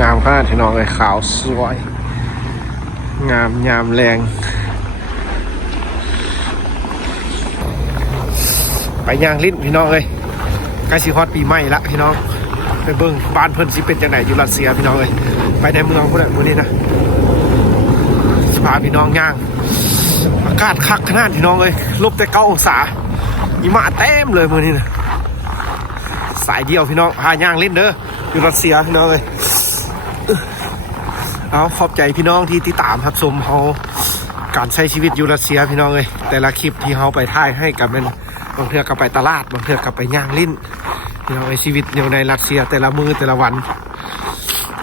งามขนาดที่น้องเลยขาวสวยงามยามแรงไปย่างลิ้นพี่น้องเลยใกล้สิฮอดปีใหม่ละพี่น้องไปเบิ่งบ้านเพิ่นสิเป็นจังไหนอยู่รัสเซียพี่น้องเลยไปในเมืองพุ่นน่ะมื้อนี้นะพาพี่น้องย่างอากาศคักขนาดพี่น้องเลยลบแต่9 องศาหิมะเต็มเลยมื้อนี้นะสายเดียวพี่น้องพาย่างลิ้นเด้ออยู่รัสเซียพี่น้องเลยเอาขอบใจพี่น้องที่ติดตามรับชมเขาการใช้ชีวิตอยู่รัสเซียพี่น้องเลยแต่ละคลิปที่เขาไปถ่ายให้กับมันบางเทือกลับไปตลาดบางเทือกลับไปย่างลิ้นพี่น้องในชีวิตอยู่ในรัสเซียแต่ละมือแต่ละวัน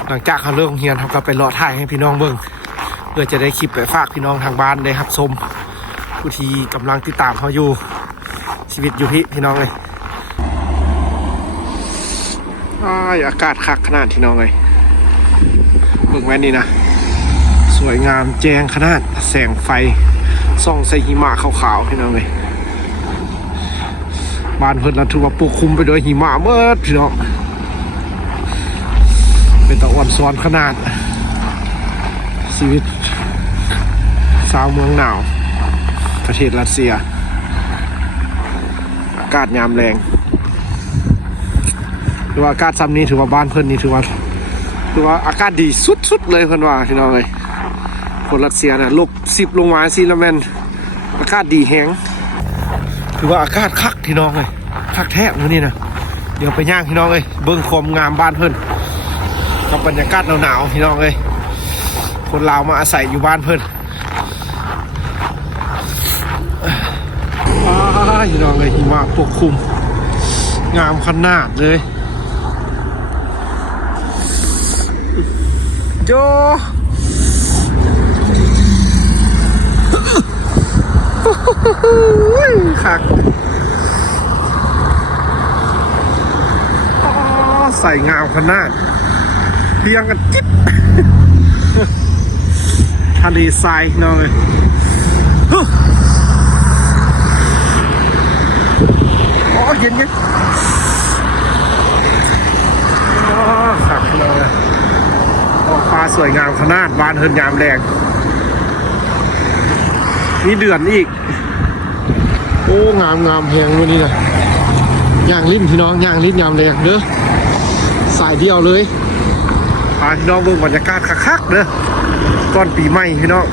หลังจากเขาเลิกเรียนเขาก็ไปรอถ่ายให้พี่น้องเบิ่งเพื่อจะได้คลิปไปฝากพี่น้องทางบ้านได้รับชมผู้ที่กำลังติดตามเขาอยู่ชีวิตอยู่พี่น้องเลยอากาศคักขนาดพี่น้องเลยเบิ่งแว่นนี่นะสวยงามแจ้งขนาดแสงไฟส่องใส่หิมะขาวๆพี่น้องเลยบ้านเพิ่นถือว่าปกคลุมไปด้วยหิมะเมื่อพี่น้องเป็นตะอ่อนซ้อนขนาดชีวิตชาวเมืองหนาวประเทศรัสเซียอากาศยามแรงหรือว่าอากาศซ้ำนี้ถือว่าบ้านเพิ่นนี่ถือว่าอากาศดีสุดๆเลยเพิ่นว่าพี่น้องเลยคนรัสเซียนะ-10ลงมาสิแล้วแม่นอากาศดีแฮงถือว่าอากาศคักพี่น้องเลยคักแท้มื้อนี้นะเดี๋ยวไปย่างพี่น้องเลยเบิ่งความงามบ้านเพิ่นกับบรรยากาศหนาวๆพี่น้องเลยคนลาวมาอาศัยอยู่บ้านเพิ่นพี่น้องเลยหิมะปกคลุมงามขนาดเลยโยคักใส่งามขนาดเพียงกันจิ๊บทะเลทรายน้องเลยเย็นครับเลยฟ้าสวยงามขนาดบ้านเฮิร์นยามแรงนี่เดือนอีกโอ้งามแพงด้วยนี่นะย่างลิ้นพี่น้องย่างลิ้นยามแรงเด้อสายเดียวเลยพาพี่น้องเบิ่งบรรยากาศคักๆเด้อก่อนปีใหม่พี่น้อง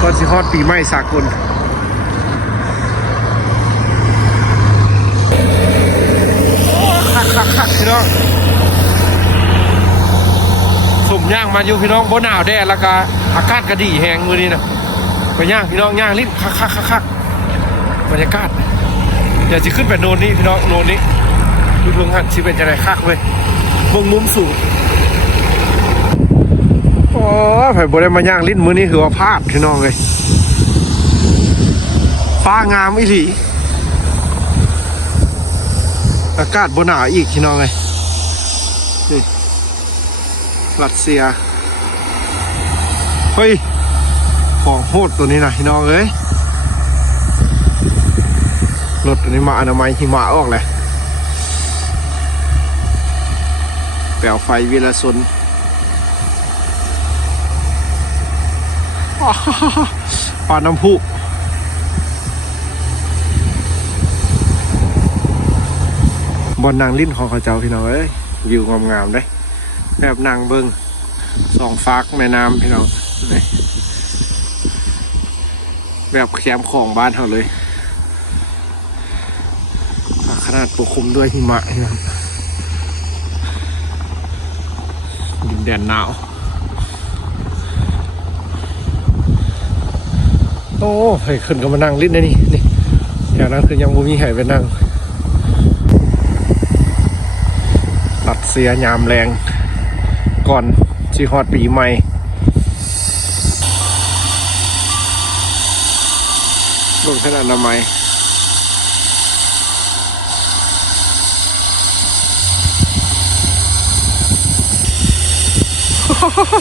ก่อนสิฮอดปีใหม่สากลคักพี่น้องสมย่างมาอยู่พี่น้องบ่หนาวแดดแล้วก็อากาศก็ดีแฮงมื้อนี้นะไปย่างพี่น้องย่างลิ้นคักบรรยากาศเดี๋ยวจะขึ้นไปโนนนี้พี่น้องโนนนี้ดูเบื้องหันสิเป็นจังได๋คักเว้ยเบิ่งมุมสูงโอ้ยไผบ่ได้มาย่างลิ้นมื้อนี้คือว่าพลาดพี่น้องเลยฟ้างามอีหลีอากาศบนหนาวอีกพี่น้องเลยนี่รัสเซียเฮ้ยของโหดตัวนี้นะพี่น้องเอ้ยรถตัวนี้มาอนามัยหิมะออกเลยแปลวไฟวิลาซนปาน้ำพุบนนางลิ้นของเขาเจ้าพี่น้องเอ้ยวิวงามๆเลยแบบนางเบิ้งสองฟากแม่น้ำพี่น้องแบบแคมป์ของบ้านเขาเลยขนาดปกคลุมด้วยหิมะนะครับดินแดนหนาวโอ้ให้ขึ้นก็มานั่งลิ้นได้นี่อย่างนั้นคือยังบ่มีให้ไปนั่งรัสเซียยามแรงก่อนสิฮอดปีใหม่ลงขนาดอนามัย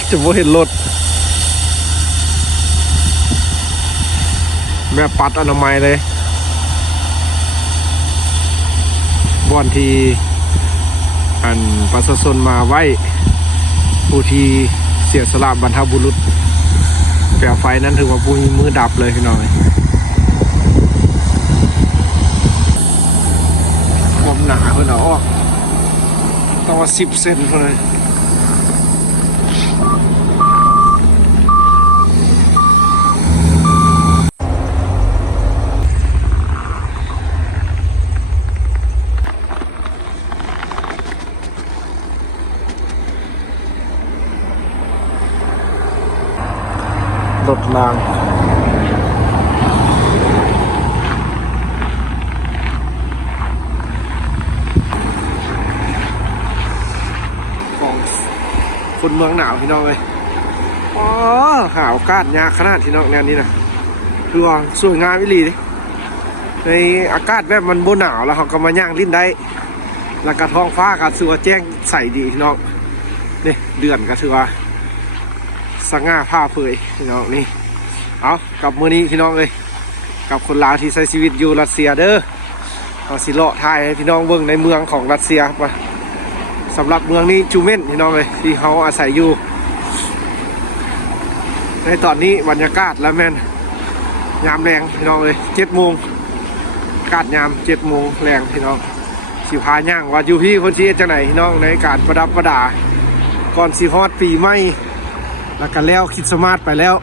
จะบ่เห็นรถแม่ปัดอนามัยเลยบ่อนที่อันประชาชนมาไว้ ผู้ที่เสียสละบรรพบุรุษแปลไฟนั้นถือว่าผู้มีมือดับเลยพี่น้องความหนาเพื่อนเอาต้องว่า10 เซนเท่านั้นรถรางของคนเมืองหนาวพี่น้องเลยอ๋อหาวกาดยาขนาดพี่น้องแนวนี้นะคือว่าสวยงามวิลีในอากาศแบบมันโบหนาวแล้วเขาก็มาย่างลิ้นได้แล้วก็ท้องฟ้าก็ถือว่าแจ้งใสดีพี่น้องนี่เดือนก็ถือว่าสง่าผ้าเผยพี่น้องนี่เอากับมือนี้พี่น้องเลยกับคนลาวที่ใช้ชีวิตอยู่รัสเซียเด้อเอาสิเลาะทายให้พี่น้องเบิ่งในเมืองของรัสเซียไปสำหรับเมืองนี้จูเมนพี่น้องเลยที่เขาอาศัยอยู่ในตอนนี้บรรยากาศแล้วแม่นยามแรงพี่น้องเลย7 โมงอากาศยาม7 โมงแรงพี่น้องสิพาย่างว่าอยู่พี่คนที่จะไหนพี่น้องในการประดับประดาก่อนสิฮอดปีใหม่แล้วกันแล้วคริสต์มาสไปแล้ว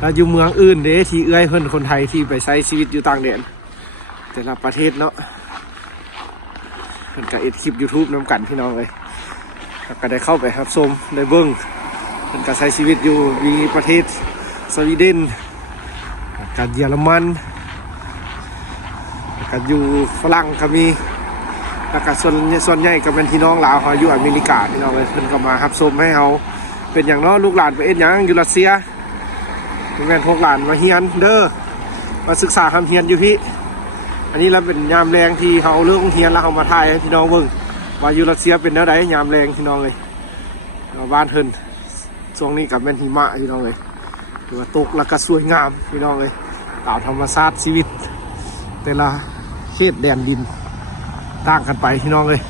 เราอยู่เมืองอื่นเด้ที่เอื้อยเพื่อนคนไทยที่ไปใช้ชีวิตอยู่ต่างแดนแต่ละประเทศเนาะเพื่อนก็เอ็ดคลิป YouTube นำกันพี่น้องเลยแล้วก็ได้เข้าไปรับชมได้เบิ้งเพื่อนก็ใช้ชีวิตอยู่มีประเทศสวีเดนกับเยอรมันกับอยู่ฝรั่งก็มีแล้วก็ส่วนใหญ่ก็เป็นพี่น้องลาวเขาอยู่อเมริกาพี่น้องเลยเพื่อนก็มารับชมให้เขาเป็นอย่างน้อยลูกหลานไปเอ็ดอย่างอยู่รัสเซียเป็นแม่พวกหลานมาเฮียนเด้อมาศึกษาคำเฮียนอยู่พี่อันนี้เราเป็นยามแรงที่เขาเลือกเฮียนแล้วเขามาถ่ายให้พี่น้องเบิ่งว่าอยู่รัสเซียเป็นแนวใดยามแรงพี่น้องเลยบ้านเฮินช่วงนี้กับแม่นหิมะพี่น้องเลยถือว่าตกแล้วก็สวยงามพี่น้องเลยต่าวธรรมชาติชีวิตแต่ละเขตแดนดินต่างกันไปพี่น้องเลย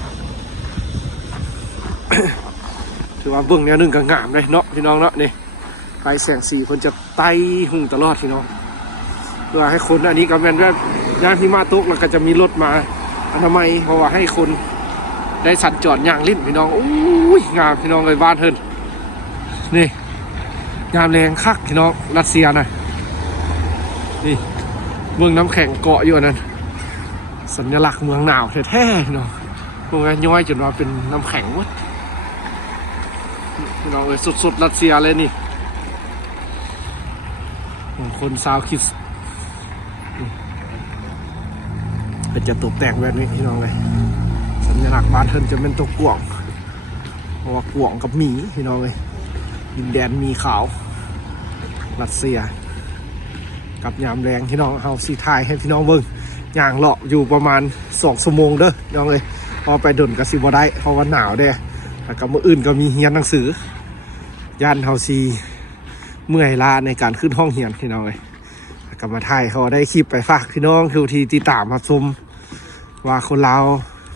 ถือว่าเบิ่งแนวนึงก็งามเลยเนาะพี่น้องเนาะนี่ไฟแสงสีคนจะไต่หุ่งตลอดพี่น้องเพื่อให้คนอันนี้ก็แม่นแบบย่างที่มาตกแล้วก็จะมีรถมาอนามัยเพราะว่าให้คนได้สัญจรอย่างลิ้นพี่น้องอุ้ยงามพี่น้องเลยบ้านเฮินนี่งามแรงคักพี่น้องรัสเซียนะนี่เมืองน้ำแข็งเกาะอยู่นั่นสัญลักษณ์เมืองหนาวแท้ๆพี่น้องเมืองย้อยจนว่าเป็นน้ำแข็งหมดพี่น้องเลยสดๆรัสเซียเลยนี่คนซาวคิสเป็นจะตกแต่งแบบนี้พี่น้องเลยสัญลักษณ์บ้านเทินจะเป็นตัวกวางเพราะว่ากวางกับหมีพี่น้องเลยดินแดนมีขาวรัสเซียกับยามแรงพี่น้องเฮาสีไทยให้พี่น้องเบิ่งย่างเลาะอยู่ประมาณ2 ชั่วโมงเด้อพี่น้องเลยพอไปดนกับซิบได้เพราะว่าหนาวเด้แล้วก็มื้ออื่นก็มีเฮียนหนังสือย่านเฮาซีเมื่อยล้าในการขึ้นห้องเฮียนพี่น้องเลยแล้วก็มาถ่ายเขาได้คลิปไปฝากพี่น้องคือที่ติดตามมาชมว่าคนลาว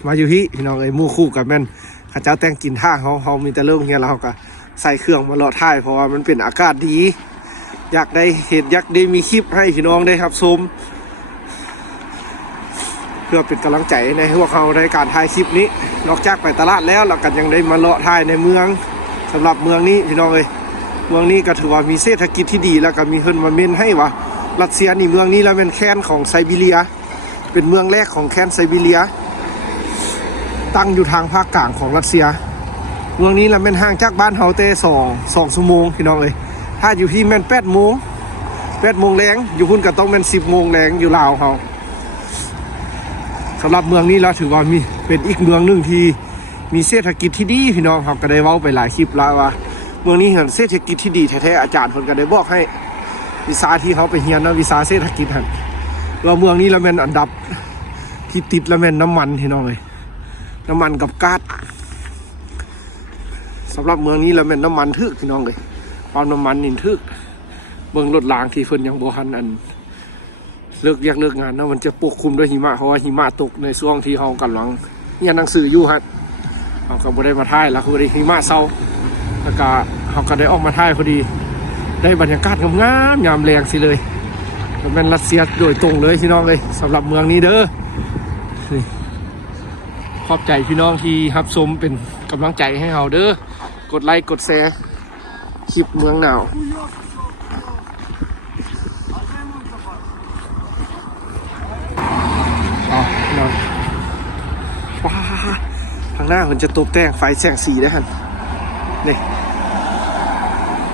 มาอยู่พี่น้องเลยมู่คู่กับแม่นข้าเจ้าแต่งกินท่าเขามีแต่เรื่องเฮียนแล้วเขาก็ใส่เครื่องมาเลาะถ่ายเพราะว่ามันเป็นอากาศดีอยากได้เห็นอยากได้มีคลิปให้พี่น้องได้ครับชมเพื่อเป็นกำลังใจในพวกเขาในการถ่ายคลิปนี้นอกจากไปตลาดแล้วเราก็ยังได้มาเลาะถ่ายในเมืองสำหรับเมืองนี้พี่น้องเลยเมืองนี้ก็ถือว่ามีเศรษฐกิจที่ดีแล้วก็มีเฮิรนมาเมนให้ว่ารัสเซียนี่เมืองนี้แล้วเป็นแคนของไซบีเรียเป็นเมืองแรกของแคนไซบีเรียตั้งอยู่ทางภาคกลางของรัสเซียเมืองนี้แล้วเป็นห่างจากบ้านเฮาเต้2 ชั่วโมงพี่น้องเลยถ้าอยู่ที่แม่น8 โมงแรงอยู่พุ่นก็ต้องเป็น10 โมงแรงอยู่ลาวเฮาสำหรับเมืองนี้แล้วถือว่ามีเป็นอีกเมืองหนึ่งที่มีเศรษฐกิจที่ดีพี่น้องครับก็ได้เว้าไปหลายคลิปแล้วว่าเมืองนี้เห็นเศรษฐกิจที่ดีแท้ๆอาจารย์เพิ่นก็ได้บอกให้วิชาที่เขาไปเรียนนะวิชาเศรษฐกิจหั่นว่าเมืองนี้แล้วแม่นอันดับที่ติดแล้วแม่นน้ำมันพี่น้องเลยน้ำมันกับก๊าซสำหรับเมืองนี้แล้วแม่นน้ำมันทึกพี่น้องเลยปั๊มน้ำมันนี่ทึกเบิ่งรถรางที่เพิ่นยังบ่ทันอันเลิกงานนะมันจะปกคลุมด้วยหิมะเพราะว่าหิมะตกในช่วงที่เขากำลังเรียนหนังสืออยู่ครับเขาก็บ่ได้มาถ่ายแล้วคือได้หิมะเศร้า แล้วก็เขาก็ได้ออกมาถ่ายพอดีได้บรรยากาศงามๆยามแรงสิเลยเป็นรัสเซียโดยตรงเลยพี่น้องเลยสำหรับเมืองนี้เด้อนี่ขอบใจพี่น้องที่รับชมเป็นกำลังใจให้เราเด้อกดไลค์กดแชร์คลิปเมืองหนาวนอนว้าทางหน้ามันจะตกแต่งไฟแสงสีได้ฮะนี่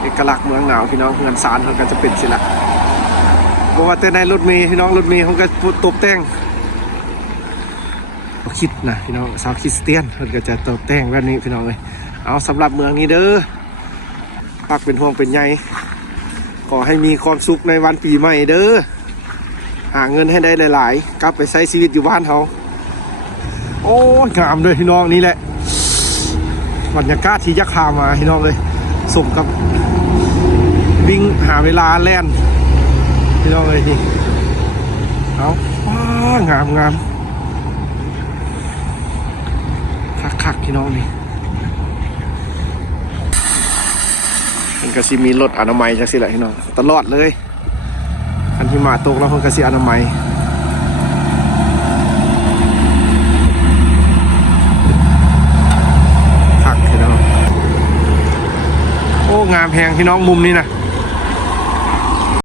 เอกลักษณ์เมืองหนาวพี่น้องเงินสารมันก็จะเป็นสิละเพราะว่าแต่ในรถเมย์พี่น้องรถเมย์เขาก็ตกแต่งคิดนะพี่น้องชาวคริสเตียนมันก็จะตกแต่งแบบนี้พี่น้องเลยเอาสำหรับเมืองนี้เด้อปักเป็นห่วงเป็นใยขอให้มีความสุขในวันปีใหม่เด้อหาเงินให้ได้หลายๆกลับไปใช้ชีวิตอยู่บ้านเขาโอ้งามด้วยพี่น้องนี่แหละบรรยากาศที่ยักษ์พามาพี่น้องเลยสมกับวิ่งหาเวลาแล่นพี่น้องเลยนี่เอาว้างามคักพี่น้องนี่มันก็สิมีรถอนามัยจังสิแหละพี่น้องตลอดเลยอันที่มาตกแล้วมันก็สิอนามัยคักพี่น้องโอ้งามแพงพี่น้องมุมนี้นะ